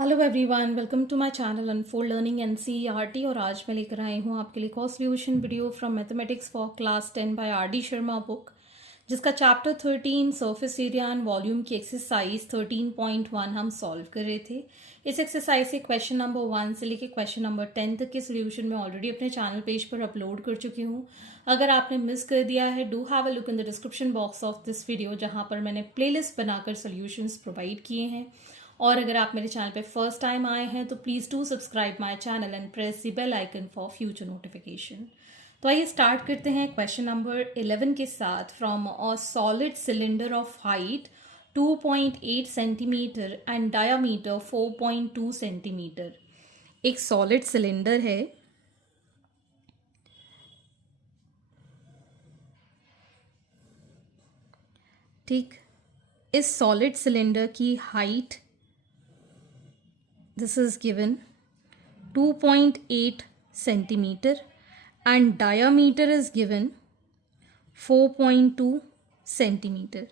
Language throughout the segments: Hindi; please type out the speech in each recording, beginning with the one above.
Hello everyone, welcome to my channel unfold learning NCERT. और आज मैं लेकर आई हूँ आपके लिए cost solution video from mathematics for class 10 by R D Sharma book, जिसका chapter 13 surface area and volume की एक्सरसाइज 13.1 हम सॉल्व कर रहे थे। इस एक्सरसाइज से क्वेश्चन नंबर 1 से लेकर क्वेश्चन नंबर 10 तक के सोल्यूशन मैं ऑलरेडी अपने चैनल पेज पर अपलोड कर चुकी हूँ। अगर आपने मिस कर दिया है, do have a look in the description box of this video, जहाँ पर मैंने प्लेलिस्ट बनाकर सोल्यूशंस प्रोवाइड किए हैं। और अगर आप मेरे चैनल पे फर्स्ट टाइम आए हैं तो please do subscribe my channel and press the bell icon for future notification. तो आइए स्टार्ट करते हैं क्वेश्चन नंबर 11 के साथ। From a solid cylinder of height 2.8 centimetre and diameter 4.2 centimetre. एक सॉलिड सिलेंडर है, ठीक। इस सॉलिड सिलेंडर की height this is given 2.8 centimeter and diameter is given 4.2 centimeter.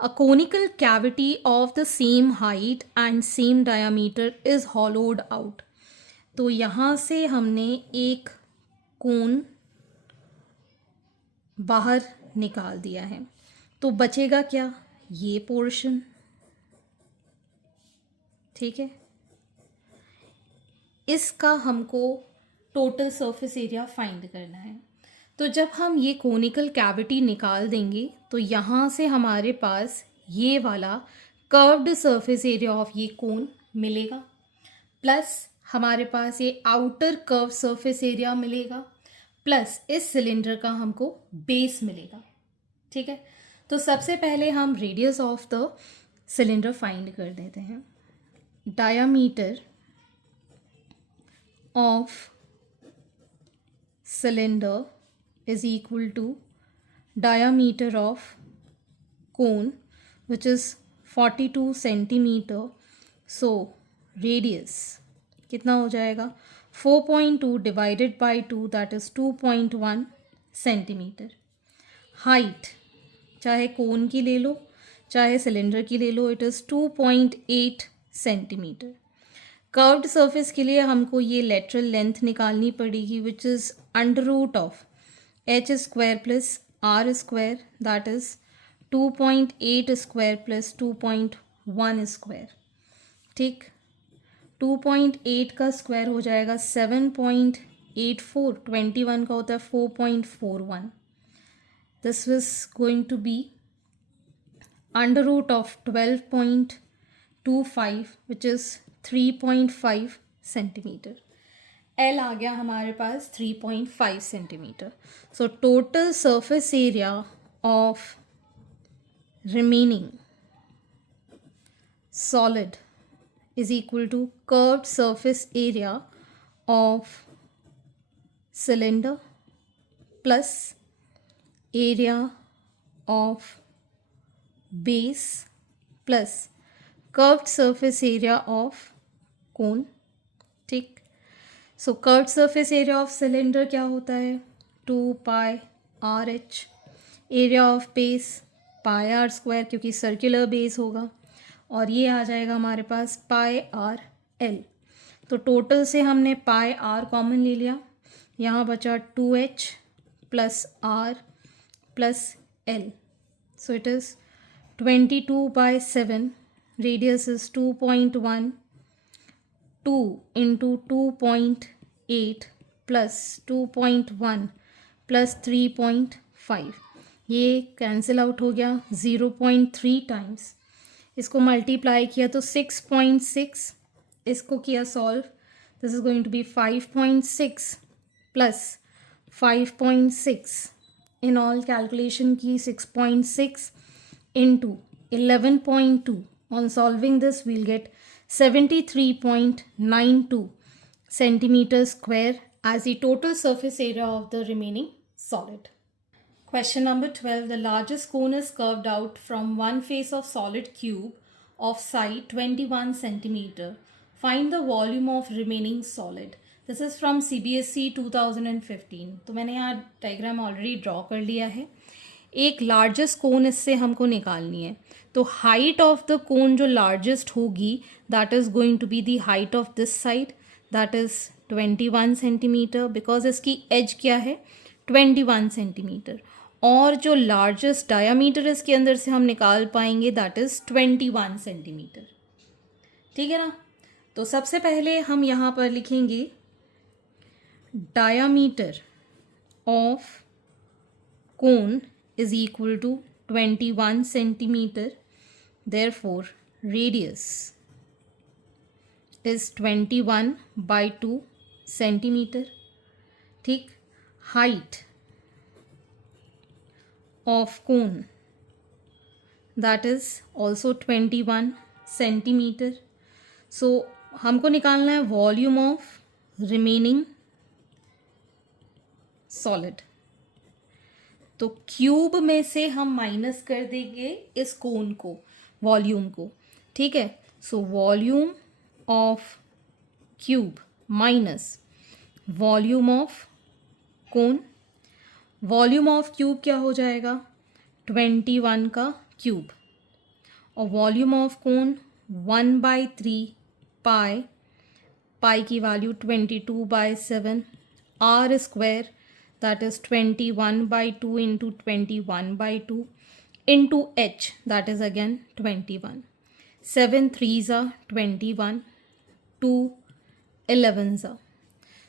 A conical cavity of the same height and same diameter is hollowed out. तो यहाँ से हमने एक कोन बाहर निकाल दिया है, तो बचेगा क्या? ये पोर्शन, ठीक है। इसका हमको टोटल सरफेस एरिया फाइंड करना है। तो जब हम ये कोनिकल कैविटी निकाल देंगे तो यहाँ से हमारे पास ये वाला कर्व्ड सरफेस एरिया ऑफ ये कोन मिलेगा, प्लस हमारे पास ये आउटर कर्व सरफेस एरिया मिलेगा, प्लस इस सिलेंडर का हमको बेस मिलेगा, ठीक है। तो सबसे पहले हम radius of the cylinder find कर देते हैं। Diameter of cylinder is equal to diameter of cone, which is 42 centimeter. So radius कितना हो जाएगा? 4.2 divided by 2, that is 2.1 centimetre. Height चाहे कोन की ले लो चाहे सिलेंडर की ले लो, it is 2.8 centimetre. Curved surface के लिए हमको ये लेटरल लेंथ निकालनी पड़ेगी, which is under root of H square plus R square, that is 2.8 square plus 2.1 square, ठीक। 2.8 का स्क्वायर हो जाएगा 7.84, 21 का होता है 4.41। This is going to be under root of 12.25, which is 3.5 centimetre. L आ गया हमारे पास 3.5 centimetre. So total surface area of remaining solid is equal to curved surface area of cylinder plus area of base plus curved surface area of cone, ठीक। So curved surface area of cylinder क्या होता है? 2πRh। Area of base πr square, क्योंकि सर्कुलर बेस होगा, और ये आ जाएगा हमारे पास πrl। तो टोटल से हमने πr कॉमन ले लिया, यहाँ बचा 2h plus r plus l। So it is 22/7। radius is 2.1, 2 into 2.8 plus 2.1 plus 3.5, ये कैंसिल आउट हो गया 0.3 टाइम्स। इसको मल्टीप्लाई किया तो 6.6, इसको किया solve, this is going to be 5.6 plus 5.6, in all calculation की 6.6 into 11.2. On solving this, we'll get 73.92 centimeters square as the total surface area of the remaining solid. Question number 12. The largest cone is curved out from one face of solid cube of side 21 centimeter. Find the volume of remaining solid. This is from CBSE 2015. तो मैंने यहाँ डायग्राम ऑलरेडी ड्रॉ कर लिया है। एक लार्जेस्ट कोन इससे हमको निकालनी है। तो हाइट ऑफ द कोन जो लार्जेस्ट होगी that is going to be the height of this side, that is 21 centimetre, because इसकी एज क्या है 21 सेंटीमीटर। और जो लार्जेस्ट डायामीटर इसके अंदर से हम निकाल पाएंगे दैट इज़ 21 सेंटीमीटर। ठीक है ना। तो सबसे पहले हम यहाँ पर लिखेंगे diameter of cone is equal to 21 centimeter, therefore radius is 21 by 2 centimeter. ठीक, height of cone that is also 21 centimeter. So हमको निकालना है वॉल्यूम ऑफ रिमेनिंग सॉलिड। तो क्यूब में से हम माइनस कर देंगे इस कोन को, वॉल्यूम को। ठीक है, सो volume of cube minus volume of cone. Volume of cube क्या हो जाएगा 21 का क्यूब, और volume of cone 1/3 pi, pi की value 22/7 R square, that is 21/2 into 21/2 into h, that is again 21. 7 3s are 21, 2 11s are.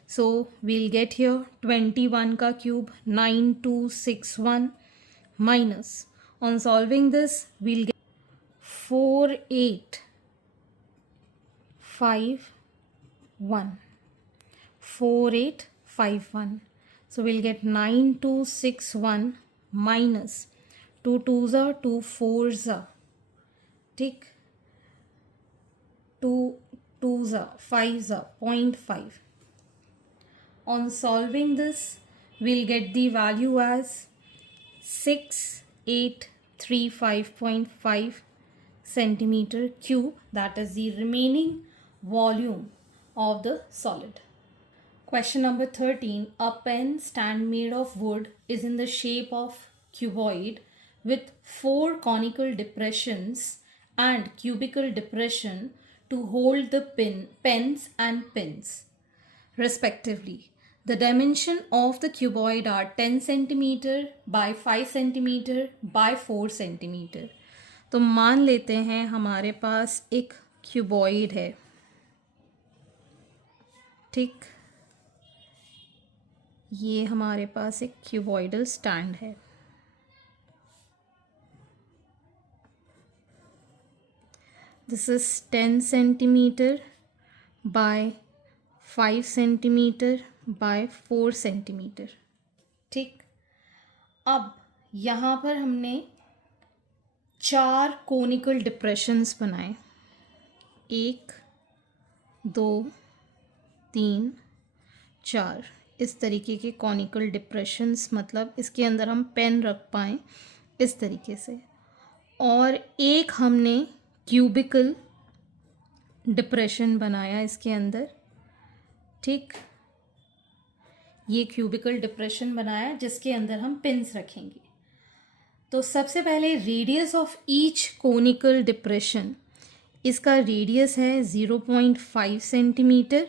So we'll get here 21 ka cube 9261 minus, on solving this we'll get 4851, 4851. So we'll get 9261 minus 2 2s are 2 4s are, ठीक, 2 2s are 5s are 0.5. On solving this we'll get the value as 6835.5 centimeter cube, that is the remaining volume of the solid. Question number 13. A pen stand made of wood is in the shape of cuboid with 4 conical depressions and cubical depression to hold the pens and pins respectively. The dimension of the cuboid are 10 centimeter by 5 centimeter by 4 centimeter. तो मान लेते हैं हमारे पास एक क्यूबॉइड है, ठीक, ये हमारे पास एक क्यूबॉइडल स्टैंड है। This is 10 centimetre bye 5 centimetre bye 4 centimetre. ठीक, अब यहाँ पर हमने 4 कोनिकल डिप्रेशंस बनाए, 1 2 3 4, इस तरीके के कॉनिकल डिप्रेशंस, मतलब इसके अंदर हम पेन रख पाएँ इस तरीके से। और एक हमने क्यूबिकल डिप्रेशन बनाया इसके अंदर, ठीक, ये क्यूबिकल डिप्रेशन बनाया जिसके अंदर हम पिन्स रखेंगे। तो सबसे पहले radius of each conical depression, इसका रेडियस है 0.5 सेंटीमीटर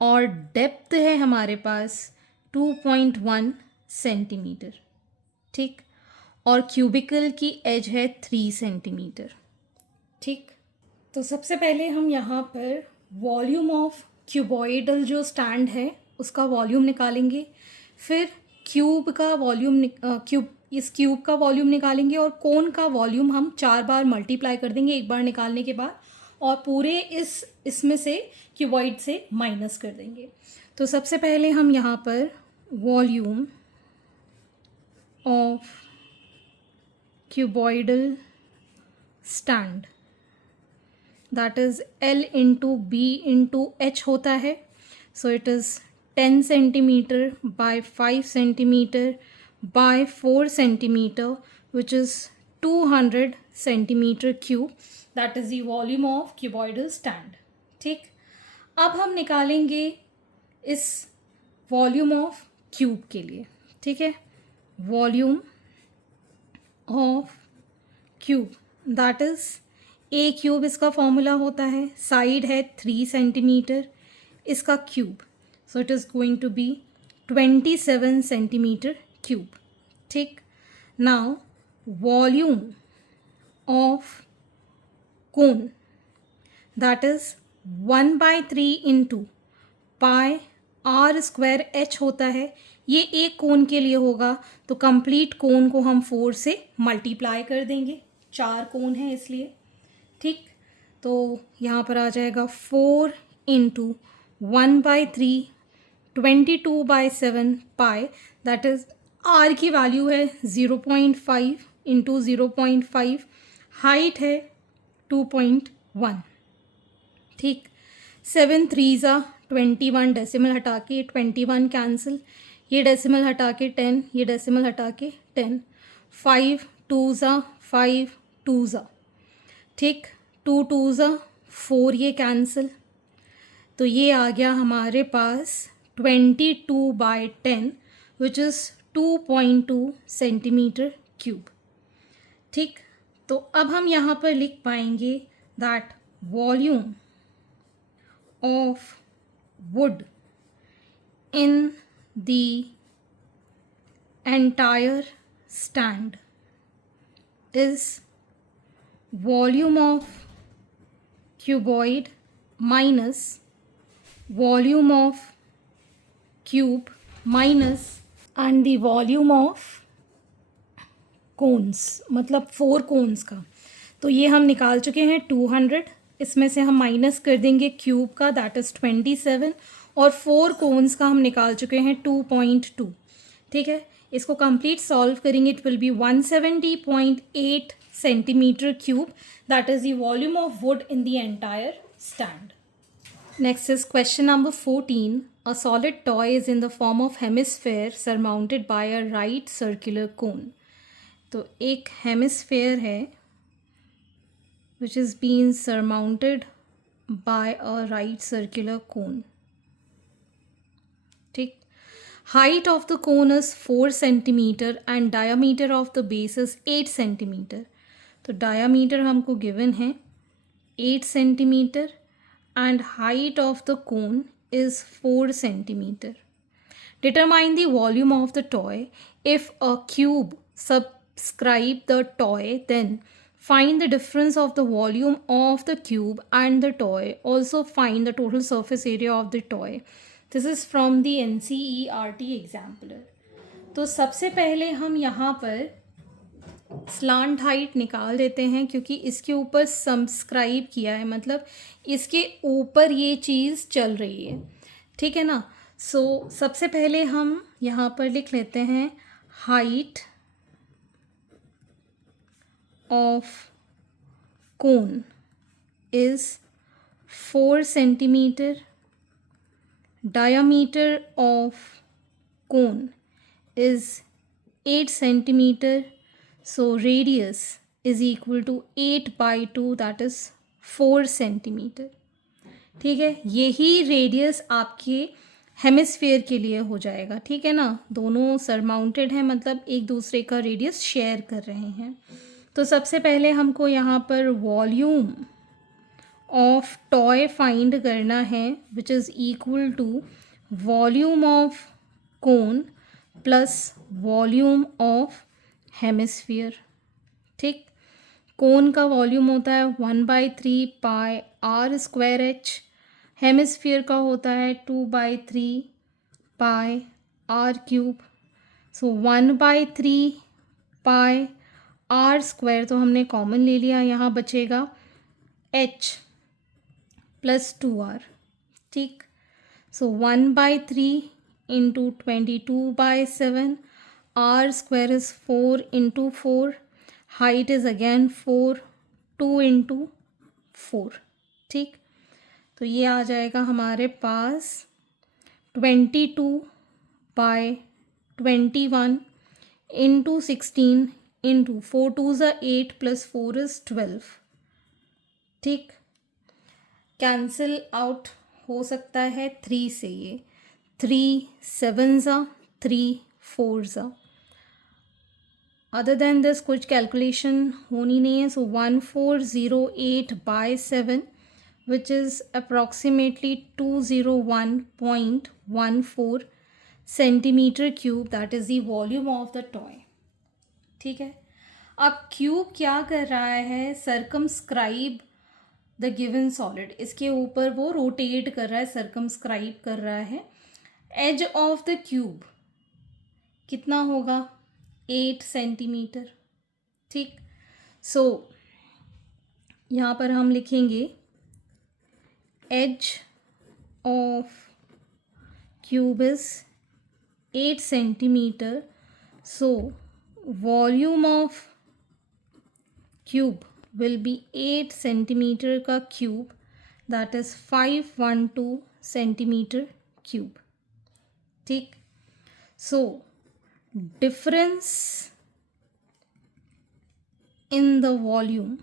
और डेप्थ है हमारे पास 2.1 सेंटीमीटर, ठीक, और क्यूबिकल की एज है 3 सेंटीमीटर। ठीक, तो सबसे पहले हम यहाँ पर वॉल्यूम ऑफ क्यूबॉइडल जो स्टैंड है उसका वॉल्यूम निकालेंगे, फिर क्यूब का वॉल्यूम इस क्यूब का वॉल्यूम निकालेंगे, और कोन का वॉल्यूम हम 4 बार मल्टीप्लाई कर देंगे एक बार निकालने के बाद, और पूरे इसमें से क्यूबॉइड से माइनस कर देंगे। तो सबसे पहले हम यहाँ पर volume of cuboidal stand, that is L into B into H होता है। सो it is 10 centimetre bye 5 centimetre bye 4 centimetre which is 200 centimetre cube, that is the volume of cuboidal stand. ठीक, अब हम निकालेंगे इस वॉल्यूम ऑफ क्यूब के लिए। ठीक है, volume of cube, that is a cube इसका फॉर्मूला होता है, साइड है 3 सेंटीमीटर, इसका cube, so it is going to be 27 centimetre cube. ठीक. Now volume of cone, that is 1/3 into pi R square H होता है. ये एक कोन के लिए होगा, तो कंप्लीट कोन को हम 4 से मल्टीप्लाई कर देंगे, 4 कोन है इसलिए. ठीक. तो यहाँ पर आ जाएगा 4 into 1/3 22/7 pi, that is R की वैल्यू है 0.5 इंटू 0.5, हाइट है 2.1. ठीक. 7 3 21, डेसिमल हटा के 21 कैंसिल, ये डेसिमल हटा के 10, ये डेसिमल हटा के 10, 5 2 5 2. ठीक. 2 2 4, ये कैंसिल, तो ये आ गया हमारे पास 22/10 विच इज़ 2.2 सेंटीमीटर क्यूब. ठीक. तो अब हम यहाँ पर लिख पाएंगे that volume of wood in the entire stand is volume of cuboid minus volume of cube minus and the volume of cones, मतलब 4 कोन्स का. तो ये हम निकाल चुके हैं 200, इसमें से हम माइनस कर देंगे क्यूब का, दैट इज़ 27, और 4 कोन्स का हम निकाल चुके हैं 2.2. ठीक है. इसको कंप्लीट सॉल्व करेंगे, it will be 170.8 centimetre cube, that is the volume of would in the entire stand. Next is question number 14. A solid toy is in the form of hemisphere surmounted bye a right circular cone. तो एक हेमिस्फेयर है which is being surmounted by a right circular cone. ठीक. Height of the cone is 4 centimeter and diameter of the base is 8 centimeter. तो diameter हमको given है 8 centimeter and height of the cone is 4 centimeter. Determine the volume of the toy. If a cube subscribe the toy, then find the difference of the volume of the cube and the toy. Also find the total surface area of the toy. This is from the NCERT examiner. तो सबसे पहले हम यहाँ पर स्लांट हाइट निकाल देते हैं, क्योंकि इसके ऊपर सब्सक्राइब किया है, मतलब इसके ऊपर ये चीज़ चल रही है. ठीक है ना. सो सबसे पहले हम यहाँ पर लिख लेते हैं height of cone is 4 centimeter, diameter of cone is 8 centimeter, so radius is equal to 8/2, that is 4 centimeter. ठीक है. यही रेडियस आपके हेमिस्फेयर के लिए हो जाएगा. ठीक है ना. दोनों सरमाउंटेड हैं, मतलब एक दूसरे का रेडियस शेयर कर रहे हैं. तो सबसे पहले हमको यहाँ पर वॉल्यूम ऑफ टॉय फाइंड करना है, which is equal to volume of cone plus volume of hemisphere. ठीक. कोन का वॉल्यूम होता है 1/3 pi R square H, hemisphere का होता है 2/3 pi R cube. So 1/3 pi R square तो हमने कॉमन ले लिया, यहाँ बचेगा एच प्लस 2r. ठीक. So 1/3 into 22/7, R square is 4 into 4, height is again 4, 2 into 4. ठीक. तो ये आ जाएगा हमारे पास 22/21 इंटू 16 इंटू 4 2 8 प्लस 4 इज़ 12. ठीक. कैंसिल आउट हो सकता है 3 से, ये 3 7 3 4. अदर देन दिस कुछ कैलकुलेशन होनी नहीं है. सो 1408/7 which is approximately 201.14 centimeter cube, that is the volume of the toy. ठीक है. अब क्यूब क्या कर रहा है, सर्कमस्क्राइब द गिवन सॉलिड, इसके ऊपर वो रोटेट कर रहा है, सर्कमस्क्राइब कर रहा है. एज ऑफ द क्यूब कितना होगा, 8 सेंटीमीटर. ठीक. सो यहाँ पर हम लिखेंगे edge of cube is 8 centimetre. So volume of cube will be 8 centimetre का cube, that is 512 centimetre cube. ठीक. So difference in the volume,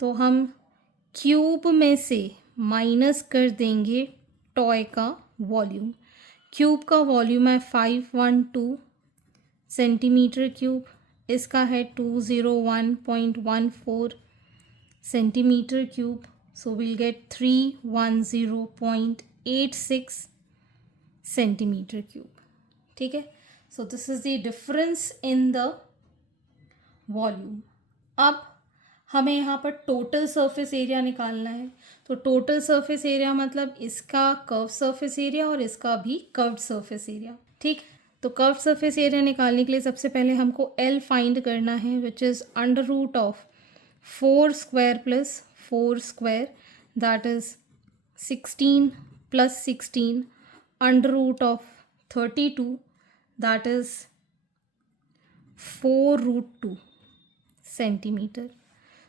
तो हम क्यूब में से माइनस कर देंगे टॉय का वॉल्यूम. क्यूब का वॉल्यूम है 512 सेंटीमीटर क्यूब, इसका है 201.14 centimetre cube. So will get 310.86 centimetre cube. ठीक है. So this is the difference in the volume. अब हमें यहाँ पर टोटल सरफेस एरिया निकालना है. तो टोटल सरफेस एरिया मतलब इसका कर्व सरफेस एरिया और इसका भी कर्व्ड सरफेस एरिया. ठीक. तो कर्व सरफेस एरिया निकालने के लिए सबसे पहले हमको L फाइंड करना है, which is under root of 4 square plus 4 square, that is 16 plus 16 under root of 32, that is 4√2 centimetre.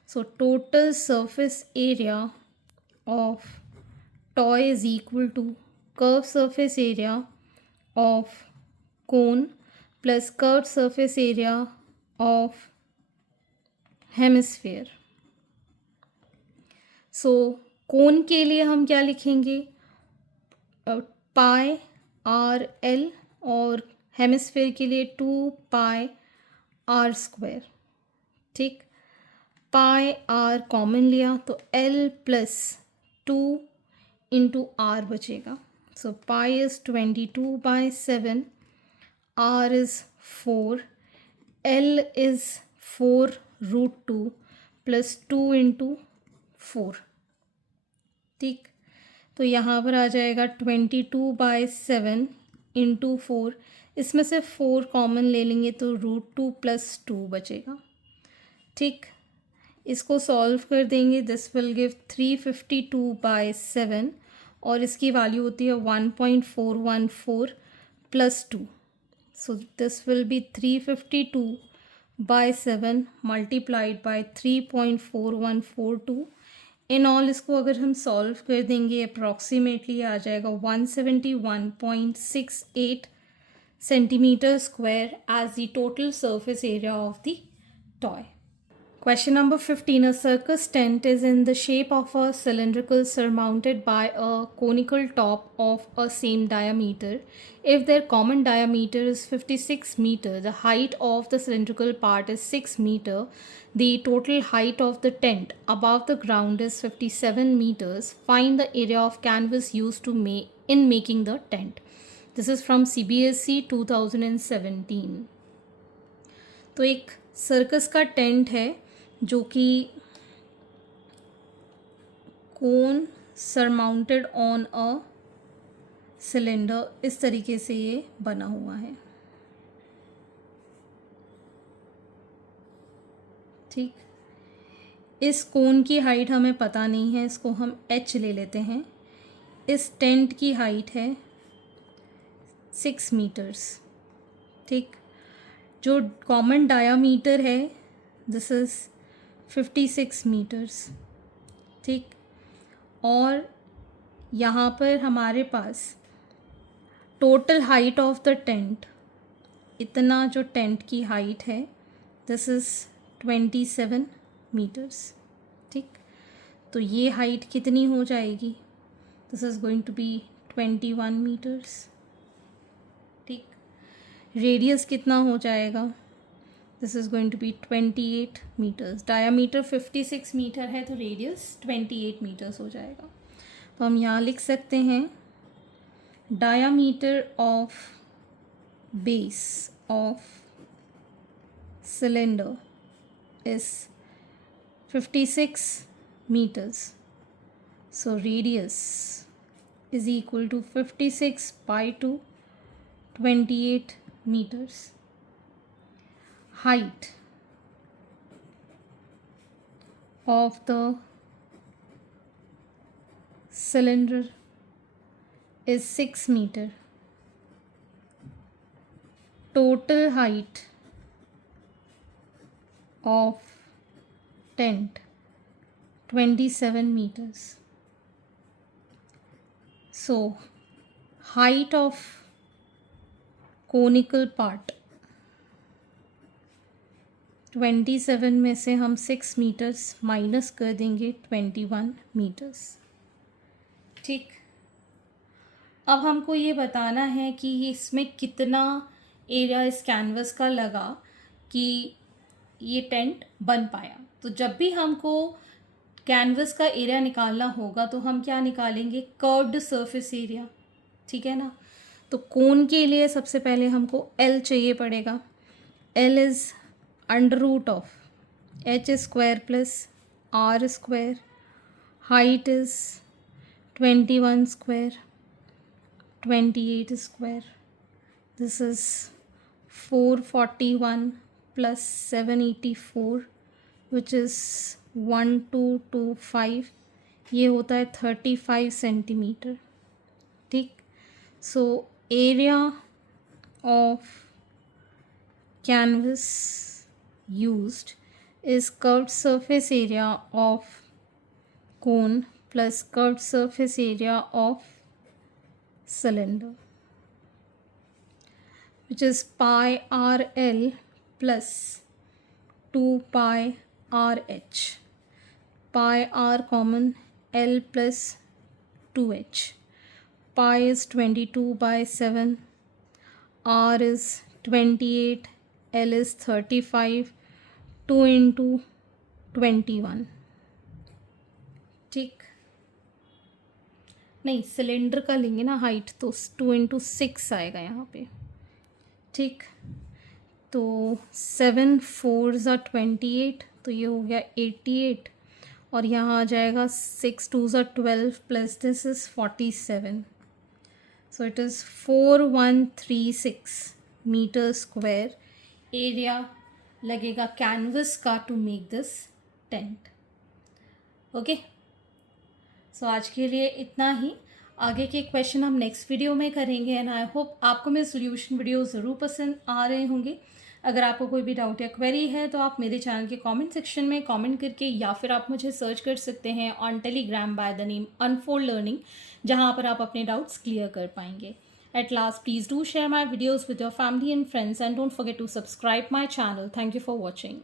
So total surface area of toy is equal to curved surface area of cone plus curved surface area of hemisphere. So cone के लिए हम क्या लिखेंगे, पाई आर एल, और हेमिस्फेयर के लिए 2πr². ठीक. पाई आर कॉमन लिया तो L प्लस 2 इंटू आर बचेगा. So pi is 22/7, R is 4, L is 4√2 plus 2 into 4. ठीक. तो यहाँ पर आ जाएगा 22/7 इंटू 4. इसमें से 4 कॉमन ले लेंगे तो √2 प्लस 2 बचेगा. ठीक. इसको सॉल्व कर देंगे, दिस विल गिव 352/7 और इसकी वैल्यू होती है 1.414 plus 2. So this will be 352/7 multiplied by 3.4142. In all इसको अगर हम सॉल्व कर देंगे अप्रॉक्सीमेटली आ जाएगा 171.68 centimetre square as the total surface area of the toy. Question number 15. A circus tent is in the shape of a cylindrical surmounted by a conical top of a same diameter. If their common diameter is 56 meter, the height of the cylindrical part is 6 meter. The total height of the tent above the ground is 57 meters. Find the area of canvas used to in making the tent. This is from CBSE 2017. तो एक सर्कस का टेंट है जो कि कोन सरमाउंटेड ऑन अ सिलेंडर, इस तरीके से ये बना हुआ है. ठीक. इस कोन की हाइट हमें पता नहीं है, इसको हम h ले लेते हैं. इस टेंट की हाइट है 6 मीटर्स. ठीक. जो कॉमन डायामीटर है दिस इज़ 56 मीटर्स. ठीक. और यहाँ पर हमारे पास total height of the tent, इतना जो टेंट की हाइट है दिस इज़ 27 मीटर्स. ठीक. तो ये हाइट कितनी हो जाएगी, this is going to be 21 metres. ठीक. रेडियस कितना हो जाएगा, this is going to be 28 metres. Diameter 56 metre है तो रेडियस 28 मीटर्स हो जाएगा। तो हम यहाँ लिख सकते हैं diameter of base of cylinder is 56 meters. So radius is equal to 56 by 2, 28 meters. Height of the cylinder is 6 meter. Total height of tent 27 meters. So height of conical part 27 में से हम 6 मीटर्स माइनस कर देंगे 21 मीटर्स। ठीक, अब हमको ये बताना है कि इसमें कितना एरिया इस कैनवस का लगा कि ये टेंट बन पाया। तो जब भी हमको कैनवस का एरिया निकालना होगा तो हम क्या निकालेंगे, कर्व्ड सरफेस एरिया। ठीक है ना। तो कोन के लिए सबसे पहले हमको एल चाहिए पड़ेगा। L is under root of H square plus R square. Height is 21 square 28 square. This is 441 plus 784 which is 1225। ये होता है 35 सेंटीमीटर। ठीक, so area of canvas used is curved surface area of cone plus curved surface area of cylinder which is pi RL plus 2 pi RH. Pi R common, L plus 2H. Pi is 22 by 7. R is 28. L is 35. 2 into 21. ठीक, नहीं सिलेंडर का लेंगे ना हाइट, तो 2 into 6 आएगा यहाँ पे। ठीक, तो 7 4 ज़ा 28, तो ये हो गया 88 और यहाँ आ जाएगा 6 2 ज़ा 12 plus this is 47। So it is 4136 metre square area लगेगा कैनवस का to make this tent. Okay, so आज के लिए इतना ही। आगे के क्वेश्चन हम नेक्स्ट वीडियो में करेंगे एंड आई होप आपको मेरे सोल्यूशन वीडियो ज़रूर पसंद आ रहे होंगे। अगर आपको कोई भी डाउट या क्वेरी है तो आप मेरे चैनल के कमेंट सेक्शन में कमेंट करके, या फिर आप मुझे सर्च कर सकते हैं on Telegram by the name Unfold Learning, जहां पर आप अपने डाउट्स क्लियर कर पाएंगे। At last, please do share my videos with your family and friends and don't forget to subscribe my channel. Thank you for watching.